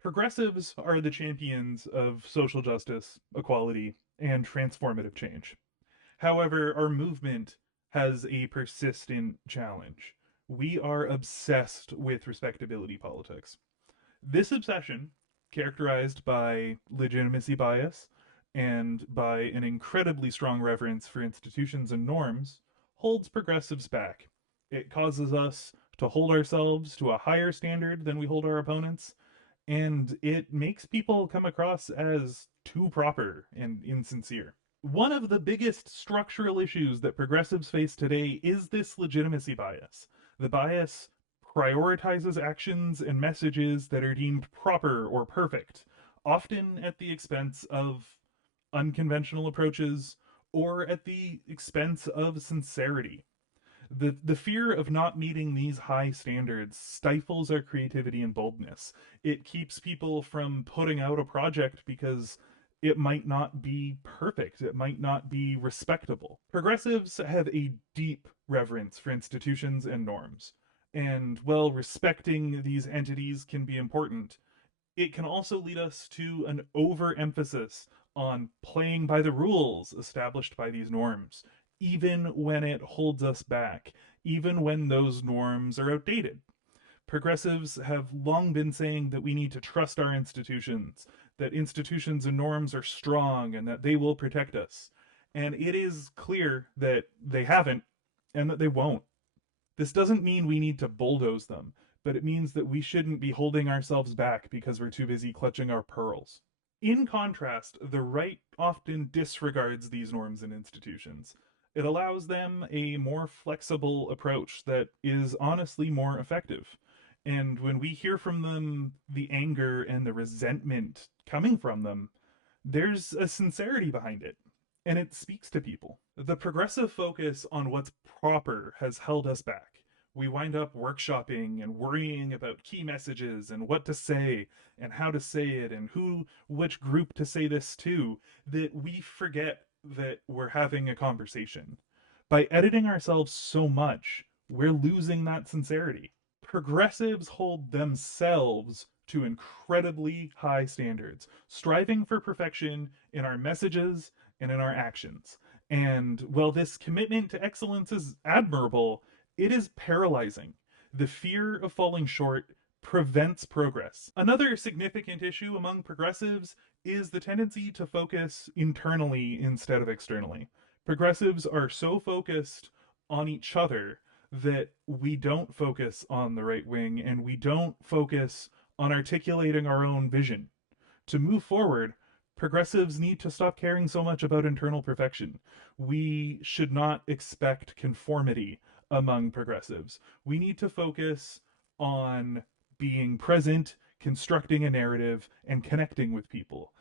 Progressives are the champions of social justice, equality, and transformative change. However, our movement has a persistent challenge. We are obsessed with respectability politics. This obsession, characterized by legitimacy bias and by an incredibly strong reverence for institutions and norms, holds progressives back. It causes us to hold ourselves to a higher standard than we hold our opponents, and it makes people come across as too proper and insincere. One of the biggest structural issues that progressives face today is this legitimacy bias. The bias prioritizes actions and messages that are deemed proper or perfect, often at the expense of unconventional approaches or at the expense of sincerity. The fear of not meeting these high standards stifles our creativity and boldness. It keeps people from putting out a project because it might not be perfect. It might not be respectable. Progressives have a deep reverence for institutions and norms. And while respecting these entities can be important, it can also lead us to an overemphasis on playing by the rules established by these norms, even when it holds us back, even when those norms are outdated. Progressives have long been saying that we need to trust our institutions, that institutions and norms are strong and that they will protect us. And it is clear that they haven't and that they won't. This doesn't mean we need to bulldoze them, but it means that we shouldn't be holding ourselves back because we're too busy clutching our pearls. In contrast, the right often disregards these norms and institutions. It allows them a more flexible approach that is honestly more effective. And when we hear from them the anger and the resentment coming from them, there's a sincerity behind it, and it speaks to people. The progressive focus on what's proper has held us back. We wind up workshopping and worrying about key messages and what to say and how to say it and which group to say this to, that we forget that we're having a conversation. By editing ourselves so much, we're losing that sincerity. Progressives hold themselves to incredibly high standards, striving for perfection in our messages and in our actions. And while this commitment to excellence is admirable, it is paralyzing. The fear of falling short prevents progress. Another significant issue among progressives is the tendency to focus internally instead of externally. Progressives are so focused on each other that we don't focus on the right wing and we don't focus on articulating our own vision. To move forward, progressives need to stop caring so much about internal perfection. We should not expect conformity among progressives. We need to focus on being present, constructing a narrative, and connecting with people.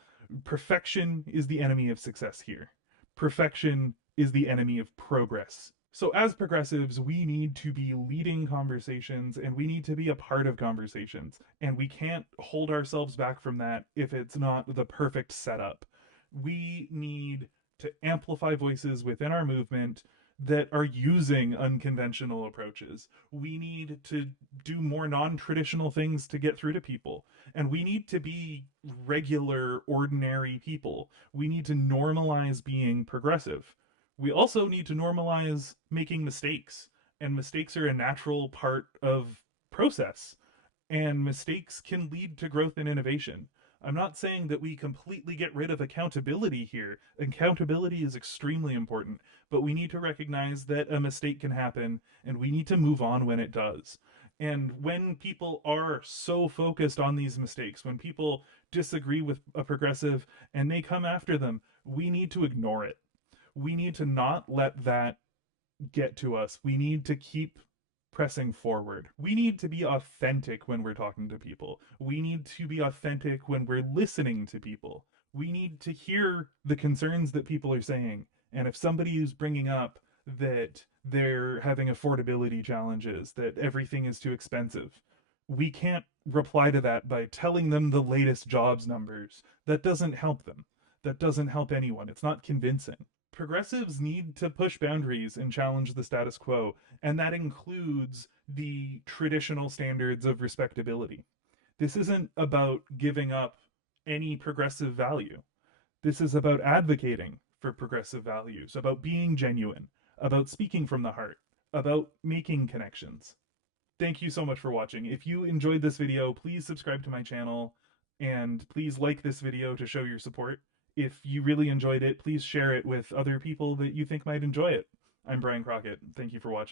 Perfection is the enemy of success here. Perfection is the enemy of progress. So, as progressives, we need to be leading conversations and we need to be a part of conversations. And we can't hold ourselves back from that if it's not the perfect setup. We need to amplify voices within our movement that are using unconventional approaches. We need to do more non traditional things to get through to people. And we need to be regular, ordinary people. We need to normalize being progressive. We also need to normalize making mistakes. And mistakes are a natural part of process. And mistakes can lead to growth and innovation. I'm not saying that we completely get rid of accountability here. Accountability is extremely important, but we need to recognize that a mistake can happen and we need to move on when it does. And when people are so focused on these mistakes, when people disagree with a progressive and they come after them, we need to ignore it. We need to not let that get to us. We need to keep pressing forward. We need to be authentic when we're talking to people. We need to be authentic when we're listening to people. We need to hear the concerns that people are saying. And if somebody is bringing up that they're having affordability challenges, that everything is too expensive, we can't reply to that by telling them the latest jobs numbers. That doesn't help them. That doesn't help anyone. It's not convincing. Progressives need to push boundaries and challenge the status quo, and that includes the traditional standards of respectability. This isn't about giving up any progressive value. This is about advocating for progressive values, about being genuine, about speaking from the heart, about making connections. Thank you so much for watching. If you enjoyed this video, please subscribe to my channel and please like this video to show your support. If you really enjoyed it, please share it with other people that you think might enjoy it. I'm Brian Crockett. Thank you for watching.